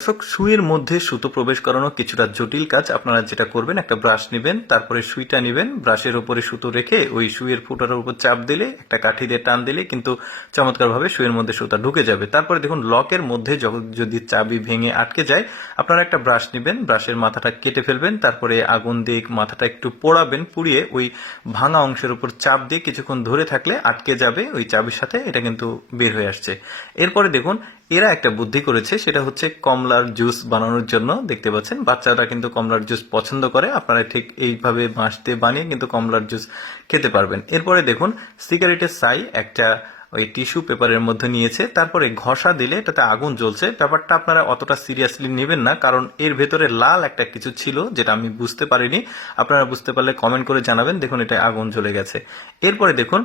দর্শক, সুইয়ের মধ্যে সুতো প্রবেশ করানো কিছুটা জটিল কাজ। আপনারা যেটা করবেন, একটা ব্রাশ নেবেন, তারপরে সুইটা নেবেন, ব্রাশের উপরে সুতো রেখে ওই সুইয়ের ফুটার উপর চাপ দিলে, একটা কাঠি দিয়ে টান দিলে কিন্তু চমৎকারভাবে সুইয়ের মধ্যে সুতা ঢুকে যাবে। তারপরে দেখুন, লকের মধ্যে যদি চাবি ভেঙে আটকে যায়, আপনারা একটা ব্রাশ নেবেন, ব্রাশের মাথাটা কেটে ফেলবেন, তারপরে আগুন দিয়ে মাথাটা একটু পোড়াবেন, পুড়িয়ে ওই ভাঙা অংশের উপর চাপ দিয়ে কিছুক্ষণ ধরে থাকলে আটকে যাবে ওই চাবির সাথে, এটা কিন্তু বের হয়ে আসছে। এরপরে দেখুন, এরা একটা বুদ্ধি করেছে, সেটা হচ্ছে কমলার জুস বানানোর জন্য। দেখতে পাচ্ছেন বাচ্চারা কিন্তু কমলার জুস পছন্দ করে, আপনারা ঠিক এইভাবে বাঁশ দিয়ে বানিয়ে কিন্তু কমলার জুস খেতে পারবেন। এরপরে দেখুন, সিগারেটের ছাই একটা ওই টিস্যু পেপারের মধ্যে নিয়েছে, তারপরে ঘষা দিলে এটাতে আগুন জ্বলছে। ব্যাপারটা আপনারা অতটা সিরিয়াসলি নেবেন না, কারণ এর ভেতরে লাল একটা কিছু ছিল যেটা আমি বুঝতে পারিনি। আপনারা বুঝতে পারলে কমেন্ট করে জানাবেন। দেখুন, এটা আগুন জ্বলে গেছে। এরপরে দেখুন,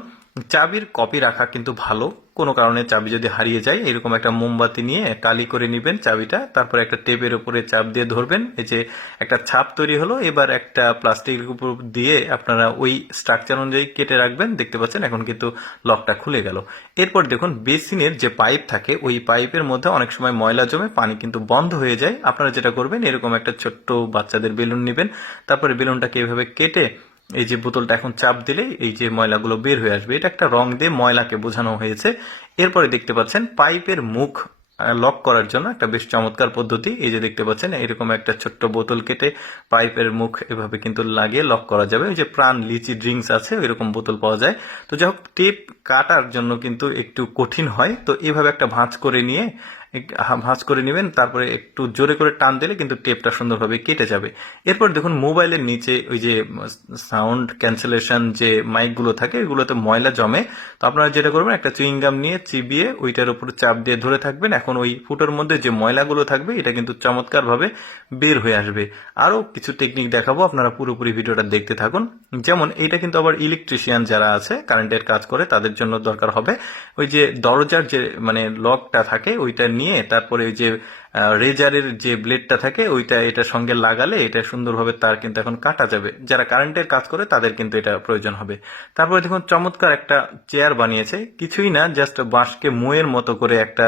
চাবির কপি রাখা কিন্তু ভালো। কোনো কারণে চাবি যদি হারিয়ে যায়, এরকম একটা মোমবাতি নিয়ে টালি করে নেবেন চাবিটা, তারপরে একটা টেপের উপরে চাপ দিয়ে ধরবেন। এই যে একটা ছাপ তৈরি হলো, এবার একটা প্লাস্টিকের উপর দিয়ে আপনারা ওই স্ট্রাকচার অনুযায়ী কেটে রাখবেন। দেখতে পাচ্ছেন এখন কিন্তু লকটা খুলে গেল। এরপর দেখুন, বেসিনের যে পাইপ থাকে, ওই পাইপের মধ্যে অনেক সময় ময়লা জমে, পানি কিন্তু বন্ধ হয়ে যায়। আপনারা যেটা করবেন, এরকম একটা ছোট্ট বাচ্চাদের বেলুন নেবেন, তারপরে বেলুনটাকে এভাবে কেটে এই যে বোতলটা এখন চাপ দিলে এই যে ময়লাগুলো বের হয়ে আসবে। এটা একটা রং দিয়ে ময়লাকে বোঝানো হয়েছে। এরপরে দেখতে পাচ্ছেন পাইপের মুখ লক করার জন্য একটা বেশ চমৎকার পদ্ধতি। এই যে দেখতে পাচ্ছেন, এরকম একটা ছোট্ট বোতল কেটে পাইপের মুখ এভাবে কিন্তু লাগিয়ে লক করা যাবে। ওই যে প্রাণ লিচি ড্রিঙ্কস আছে, এরকম বোতল পাওয়া যায়। তো যাই হোক, টেপ কাটার জন্য কিন্তু একটু কঠিন হয়, তো এভাবে একটা ভাঁজ করে নিয়ে ভাঁজ করে নেবেন, তারপরে একটু জোরে করে টান দিলে কিন্তু টেপটা সুন্দরভাবে কেটে যাবে। এরপর দেখুন, মোবাইলের নিচে ওই যে সাউন্ড ক্যান্সেলেশন যে মাইকগুলো থাকে, এগুলোতে ময়লা জমে। তো আপনারা যেটা করবেন, একটা চুইংগাম নিয়ে চিবিয়ে ওইটার উপর চাপ দিয়ে ধরে থাকবেন। এখন ওই ফুটোর মধ্যে যে ময়লাগুলো থাকবে, এটা কিন্তু চমৎকারভাবে বের হয়ে আসবে। আরও কিছু টেকনিক দেখাবো, আপনারা পুরোপুরি ভিডিওটা দেখতে থাকুন। যেমন এইটা কিন্তু আবার ইলেকট্রিশিয়ান যারা আছে, কারেন্টের কাজ করে, তাদের জন্য দরকার হবে। ওই যে দরজার যে লকটা থাকে, ওইটা নিয়ে তারপরে ওই যে রেজারের যে ব্লেডটা থাকে, ওইটা এটার সঙ্গে লাগালে এটা সুন্দরভাবে তার কিন্তু এখন কাটা যাবে। যারা কারেন্টের কাজ করে তাদের কিন্তু এটা প্রয়োজন হবে। তারপরে দেখুন, চমৎকার একটা চেয়ার বানিয়েছে, কিছুই না, জাস্ট বাঁশকে মুয়ের মতো করে একটা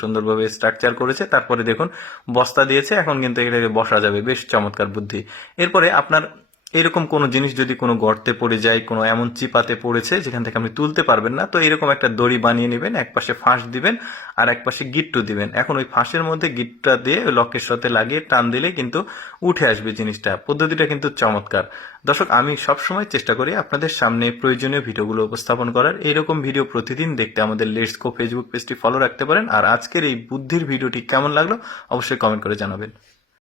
সুন্দরভাবে স্ট্রাকচার করেছে। তারপরে দেখুন, বস্তা দিয়েছে, এখন কিন্তু এটাকে বসা যাবে। বেশ চমৎকার বুদ্ধি। এরপরে আপনার এরকম কোনো জিনিস যদি কোনো গর্তে পড়ে যায়, কোনো এমন চিপাতে পড়েছে যেখান থেকে আপনি তুলতে পারবেন না, তো এরকম একটা দড়ি বানিয়ে নেবেন, এক পাশে ফাঁস দিবেন আর এক পাশে গিট্টু দিবেন। এখন ওই ফাঁসের মধ্যে গিট্টুটা দিয়ে ওই লকের সাথে লাগিয়ে টান দিলে কিন্তু উঠে আসবে জিনিসটা। পদ্ধতিটা কিন্তু চমৎকার। দর্শক, আমি সবসময় চেষ্টা করি আপনাদের সামনে প্রয়োজনীয় ভিডিওগুলো উপস্থাপন করার। এইরকম ভিডিও প্রতিদিন দেখতে আমাদের লেটস গো ফেসবুক পেজটি ফলো রাখতে পারেন। আর আজকের এই বুদ্ধির ভিডিওটি কেমন লাগলো অবশ্যই কমেন্ট করে জানাবেন।